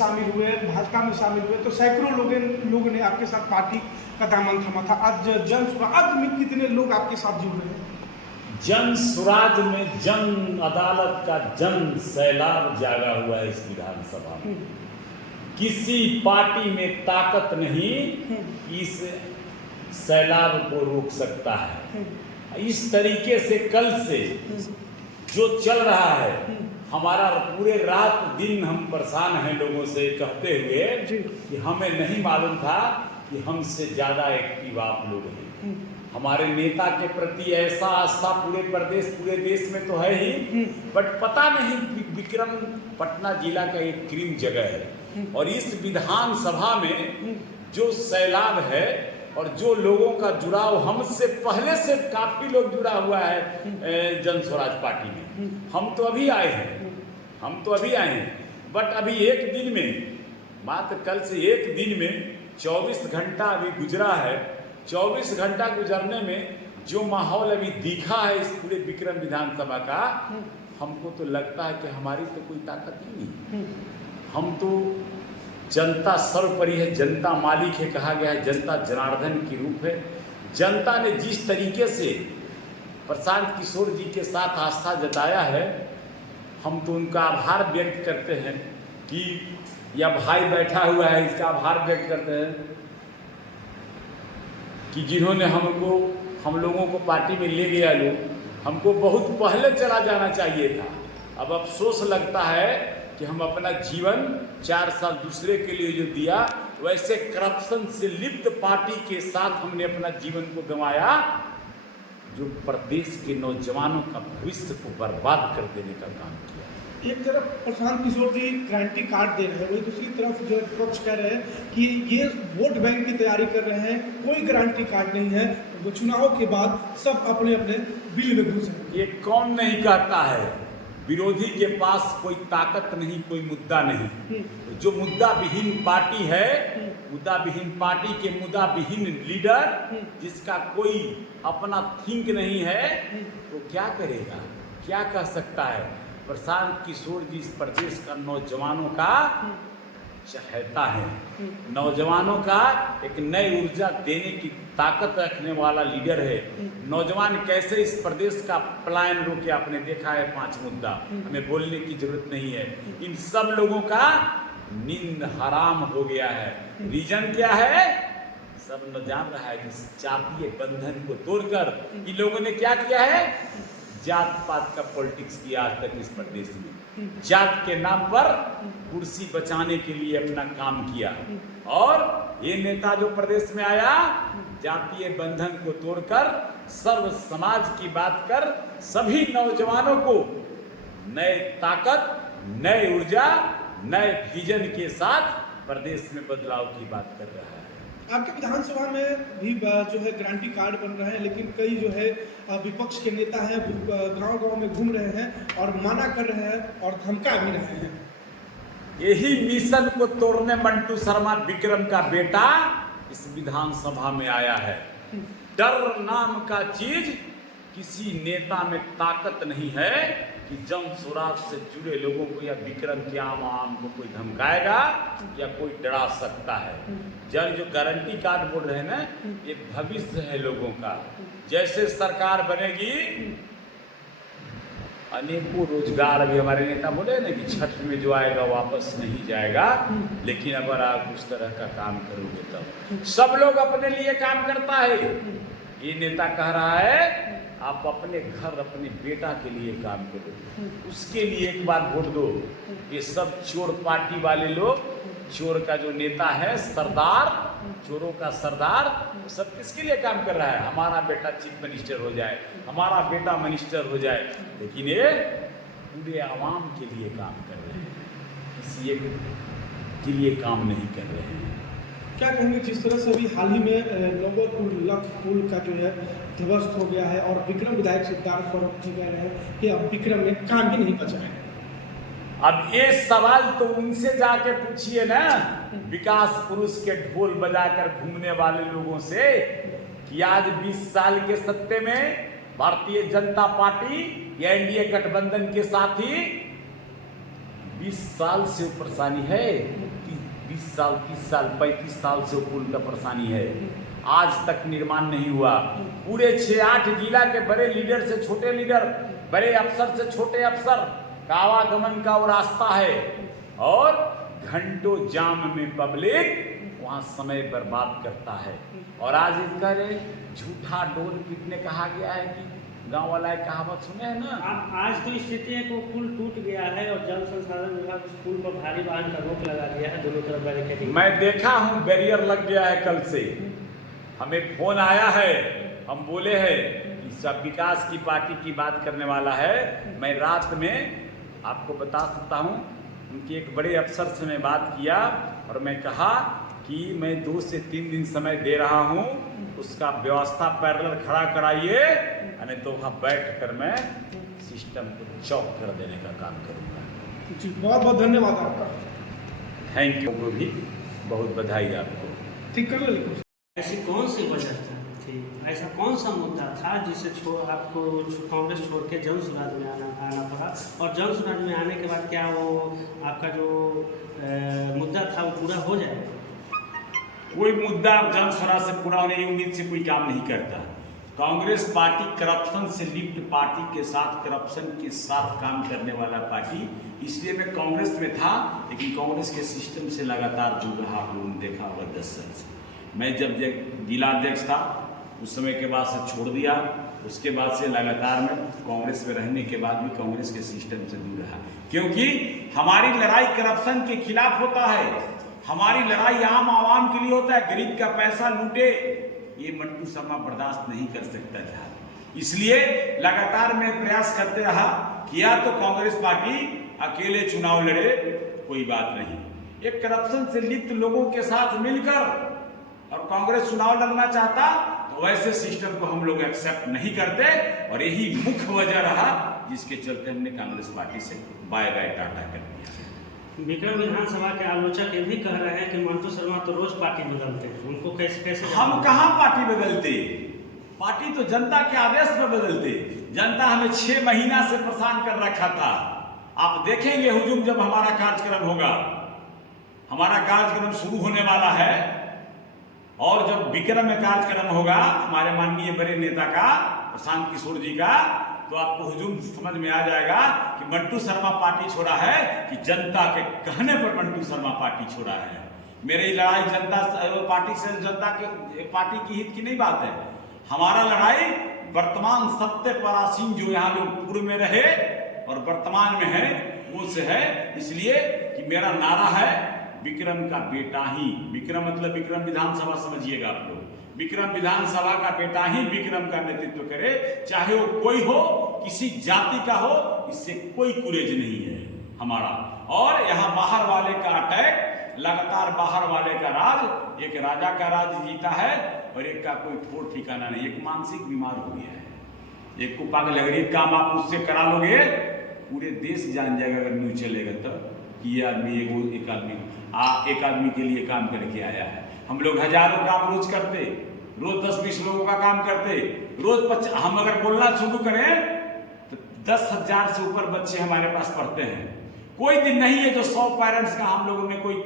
शामिल हुए, भाजपा में शामिल हुए, तो सैकड़ों लोगों ने आपके साथ पार्टी का दामन थामा था। आज आज में कितने लोग आपके साथ जुड़ रहे हैं? जन स्वराज में जन अदालत का जन सैलाब जागा हुआ है इस विधानसभा में। किसी पार्टी में ताकत नहीं कि इस सैलाब को रोक सकता है। इस तरीके से कल से जो चल रहा है, हमारा पूरे रात दिन हम परेशान हैं लोगों से कहते हुए कि हमें नहीं मालूम था कि हमसे ज़्यादा एक्टिव आप लोग हैं। हमारे नेता के प्रति ऐसा आस्था पूरे देश में तो है ही, बट पता नहीं विक्रम पटना जिला का एक क्रीम जगह है, और इस विधानसभा में जो सैलाब है और जो लोगों का जुड़ाव हमसे पहले से काफी लोग जुड़ा हुआ है जन स्वराज पार्टी में। हम तो अभी आए हैं, बट अभी एक दिन में, मात्र कल से एक दिन में 24 घंटा अभी गुजरा है। 24 घंटा गुजरने में जो माहौल अभी दिखा है इस पूरे विक्रम विधानसभा का, हमको तो लगता है कि हमारी तो कोई ताकत ही नहीं। हम तो, जनता सर्वोपरि है, जनता मालिक है, कहा गया है, जनता जनार्दन की रूप है। जनता ने जिस तरीके से प्रशांत किशोर जी के साथ आस्था जताया है, हम तो उनका आभार व्यक्त करते हैं कि यह भाई बैठा हुआ है, इसका आभार व्यक्त करते हैं कि जिन्होंने हम लोगों को पार्टी में ले गया। हमको बहुत पहले चला जाना चाहिए था। अब अफसोस लगता है कि हम अपना जीवन 4 साल दूसरे के लिए जो दिया, वैसे करप्शन से लिप्त पार्टी के साथ हमने अपना जीवन को गंवाया, जो प्रदेश के नौजवानों का भविष्य को बर्बाद कर देने का काम किया। एक तरफ प्रशांत किशोर जी गारंटी कार्ड दे रहे हैं, वही दूसरी तरफ जो विपक्ष कह रहे हैं कि ये वोट बैंक की तैयारी कर रहे हैं, कोई गारंटी कार्ड नहीं है, वो चुनाव के बाद सब अपने अपने बिल में घुस रहे हैं। ये कौन नहीं कहता है? विरोधी के पास कोई ताकत नहीं, कोई मुद्दा नहीं। जो मुद्दा विहीन पार्टी है, मुद्दा विहीन पार्टी के मुद्दा विहीन लीडर, जिसका कोई अपना थिंक नहीं है, तो क्या करेगा, क्या कह सकता है? प्रशांत किशोर जी इस प्रदेश का नौजवानों का चहेता है, नौजवानों का एक नई ऊर्जा देने की ताकत रखने वाला लीडर है। नौजवान कैसे इस प्रदेश का पलायन रोके, आपने देखा है 5 मुद्दा, हमें बोलने की जरूरत नहीं है। इन सब लोगों का नींद हराम हो गया है। रीजन क्या है? सब न जान रहा है कि जातीय बंधन को तोड़कर इन लोगों ने क्या किया है? जात पात का पॉलिटिक्स किया आज तक इस प्रदेश में। जात के नाम पर कुर्सी बचाने के लिए अपना काम किया, और ये नेता जो प्रदेश में आया, जातीय बंधन को तोड़कर सर्व समाज की बात कर सभी नौजवानों को नए ताकत, नए ऊर्जा, नए विजन के साथ प्रदेश में बदलाव की बात कर रहा है। आपके विधानसभा में भी जो है गारंटी कार्ड बन रहे हैं, लेकिन कई जो है विपक्ष के नेता हैं गांव-गांव में घूम रहे हैं और मना कर रहे हैं और धमका भी रहे हैं। यही मिशन को तोड़ने मंटू शर्मा विक्रम का बेटा इस विधानसभा में आया है। डर नाम का चीज किसी नेता में ताकत नहीं है कि जन स्वराज से जुड़े लोगों को या विक्रम के आम को कोई धमकाएगा या कोई डरा सकता है। जो गारंटी कार्ड बोल रहे हैं ना, ये भविष्य है लोगों का। जैसे सरकार बनेगी, अनेकों रोजगार, अभी हमारे नेता बोले ना कि छठ में जो आएगा वापस नहीं जाएगा, लेकिन अगर आप उस तरह का काम करोगे तब सब लोग अपने लिए काम करता है। ये नेता कह रहा है आप अपने घर, अपने बेटा के लिए काम करो, उसके लिए एक बार वोट दो। ये सब चोर पार्टी वाले लोग, चोर का जो नेता है सरदार, चोरों का सरदार, वो सब किसके लिए काम कर रहा है? हमारा बेटा चीफ मिनिस्टर हो जाए, हमारा बेटा मिनिस्टर हो जाए, लेकिन ये पूरे आवाम के लिए काम कर रहे हैं, किसी एक के लिए काम नहीं कर रहे हैं। क्या कहेंगे, जिस तरह से अभी हाल ही में नोबलपुर लख पुल का जो है ध्वस्त हो गया है और विक्रम विधायक सिद्धार्थ सौरभ जी कह रहे हैं कि अब विक्रम में काम ही नहीं बचा है। अब ये सवाल तो उनसे जाके पूछिए ना, विकास पुरुष के ढोल बजाकर घूमने वाले लोगों से, कि आज 20 साल के सत्ते में भारतीय जनता पार्टी या एनडीए गठबंधन के साथ ही 20 साल से परेशानी है। 20 साल 30 साल 35 साल से वो पुल का परेशानी है, आज तक निर्माण नहीं हुआ। पूरे 6-8 जिला के बड़े लीडर से छोटे लीडर, बड़े अफसर से छोटे अफसर का आवागमन का वो रास्ता है, और घंटों जाम में पब्लिक वहाँ समय बर्बाद करता है। और आज इसका झूठा डोल पीटने कहा गया है कि गांव वाला एक कहावत सुने हैं ना। आज तो स्थिति है कि वो पुल टूट गया है और जल संसाधन विभाग उस पुल पर भारी वाहन का रोक लगा दिया है, दोनों तरफ बैरिकेडिंग। मैं देखा हूँ बैरियर लग गया है, कल से हमें फोन आया है, हम बोले हैं कि सब विकास की पार्टी की बात करने वाला है। मैं रात में आपको बता सकता हूँ, उनके एक बड़े अफसर से मैं बात किया और मैं कहा कि मैं 2 से 3 दिन समय दे रहा हूँ, उसका व्यवस्था पैरेलल खड़ा कराइए, नहीं तो वहाँ बैठ कर मैं सिस्टम को चौक कर देने का काम करूँगा। जी बहुत बहुत धन्यवाद आपका। थैंक यू, को भी बहुत बधाई आपको। ठीक कर ले। ऐसी कौन सी वजह थी, ऐसा कौन सा मुद्दा था जिसे आपको कांग्रेस छोड़ के जन सुराज में आना पड़ा, और जन सुराज में आने के बाद क्या वो आपका जो मुद्दा था वो पूरा हो जाएगा? कोई मुद्दा जन स्वराज से पूरा होने की उम्मीद से कोई काम नहीं करता। कांग्रेस पार्टी करप्शन से लिप्त पार्टी के साथ, करप्शन के साथ काम करने वाला पार्टी, इसलिए मैं कांग्रेस में था, लेकिन कांग्रेस के सिस्टम से लगातार दूर रहा। आप लोगों ने देखा होगा 10 साल से। मैं जब जिलाध्यक्ष था उस समय के बाद से छोड़ दिया, उसके बाद से लगातार मैं कांग्रेस में रहने के बाद भी कांग्रेस के सिस्टम से दूर रहा, क्योंकि हमारी लड़ाई करप्शन के खिलाफ होता है, हमारी लड़ाई आम आवाम के लिए होता है। गरीब का पैसा लूटे ये मंटू शर्मा बर्दाश्त नहीं कर सकता था, इसलिए लगातार मैं प्रयास करते रहा कि या तो कांग्रेस पार्टी अकेले चुनाव लड़े, कोई बात नहीं, एक करप्शन से लिप्त लोगों के साथ मिलकर, और कांग्रेस चुनाव लड़ना चाहता तो वैसे सिस्टम को हम लोग एक्सेप्ट नहीं करते, और यही मुख्य वजह रहा जिसके चलते हमने कांग्रेस पार्टी से बाय बाय टाटा कर दिया। विक्रम विधानसभा के आलोचक ये भी कह रहे हैं कि मंटू शर्मा तो रोज पार्टी बदलते हैं, उनको कैसे हम कहाँ पार्टी बदलते, पार्टी तो जनता के आदेश पर बदलते। जनता हमें 6 महीना से परेशान कर रखा था। आप देखेंगे हुजूम, जब हमारा कार्यक्रम होगा, हमारा कार्यक्रम शुरू होने वाला है, और जब विक्रम में कार्यक्रम होगा हमारे माननीय बड़े नेता का, प्रशांत किशोर जी का, तो आपको हुजूम समझ में आ जाएगा कि मंटू शर्मा पार्टी छोड़ा है कि जनता के कहने पर मंटू शर्मा पार्टी छोड़ा है। मेरी लड़ाई जनता पार्टी से, जनता के पार्टी की हित की नहीं बात है। हमारा लड़ाई वर्तमान सत्य परासीन जो यहाँ लोग पूर्व में रहे और वर्तमान में है वो से है, इसलिए कि मेरा नारा है विक्रम का बेटा ही, विक्रम मतलब विक्रम विधानसभा समझिएगा आप लोग, विक्रम विधानसभा का बेटा ही विक्रम का नेतृत्व करे, चाहे वो कोई हो, किसी जाति का हो, इससे कोई कुरेज नहीं है हमारा। और यहाँ बाहर वाले का अटैक, लगातार बाहर वाले का राज, एक राजा का राज जीता है और एक का कोई ठोर ठिकाना नहीं, एक मानसिक बीमार हो गया है, एक को पागल लग रही, काम आप उससे करा लोगे पूरे देश जान जाएगा अगर न्यूज चलेगा तो कि ये आदमी एक आदमी के लिए काम करके आया है। हम लोग हजारों काम रोज करते, रोज 10-20 लोगों का काम करते, रोज हम अगर बोलना शुरू करें तो 10,000 से ऊपर बच्चे हमारे पास पढ़ते हैं। कोई दिन नहीं है जो 100 पेरेंट्स का हम लोगों में कोई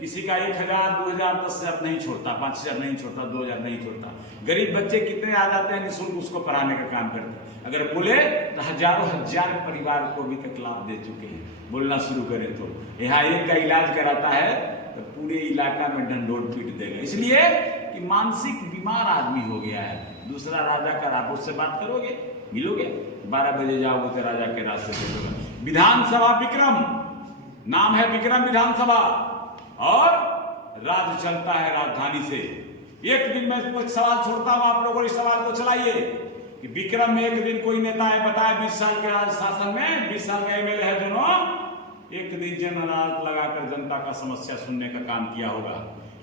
किसी का 1,000, 2,000, 10,000 नहीं छोड़ता, 5,000 नहीं छोड़ता, 2,000 नहीं छोड़ता। गरीब बच्चे कितने आ जाते हैं निःशुल्क, उसको पढ़ाने का काम करते हैं। अगर बोले तो हजारों हजार परिवार को अभी तक लाभ दे चुके हैं। बोलना शुरू करें तो यहाँ एक का इलाज कराता है तो पूरे इलाका में डंडोर पीट देगा, इसलिए कि मानसिक बीमार आदमी हो गया है। दूसरा राजा का, आप उससे बात करोगे, मिलोगे, 12 बजे जाओगे तो राजा के रास्ते से होगा। विधानसभा विक्रम, नाम है विक्रम विधानसभा, और राज चलता है राजधानी से। एक दिन मैं कुछ सवाल छोड़ता हूं, आप लोगों इस सवाल को चलाइए कि विक्रम में एक दिन कोई नेता है बताया 20 साल के राज शासन में, 20 साल का एमएलए है दोनों, एक दिन जन अदालत लगाकर जनता का समस्या सुनने का काम किया होगा,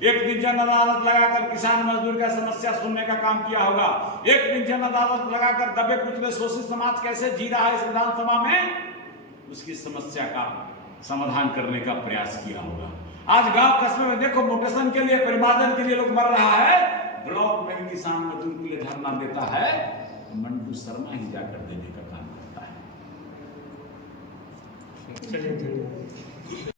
एक दिन जन अदालत लगाकर किसान मजदूर का समस्या सुनने का काम किया होगा, एक दिन जन अदालत लगाकर दबे कुचले शोषित समाज कैसे जी रहा है इस विधानसभा में, उसकी समस्या का समाधान करने का प्रयास किया होगा। आज गांव कस्बे में देखो, मोटेशन के लिए, परिवारजन के लिए लोग मर रहा है, ब्लॉक में किसान मजदूर के लिए धरना देता है, मंटू शर्मा ही जाकर देने का काम करता है। चलिए।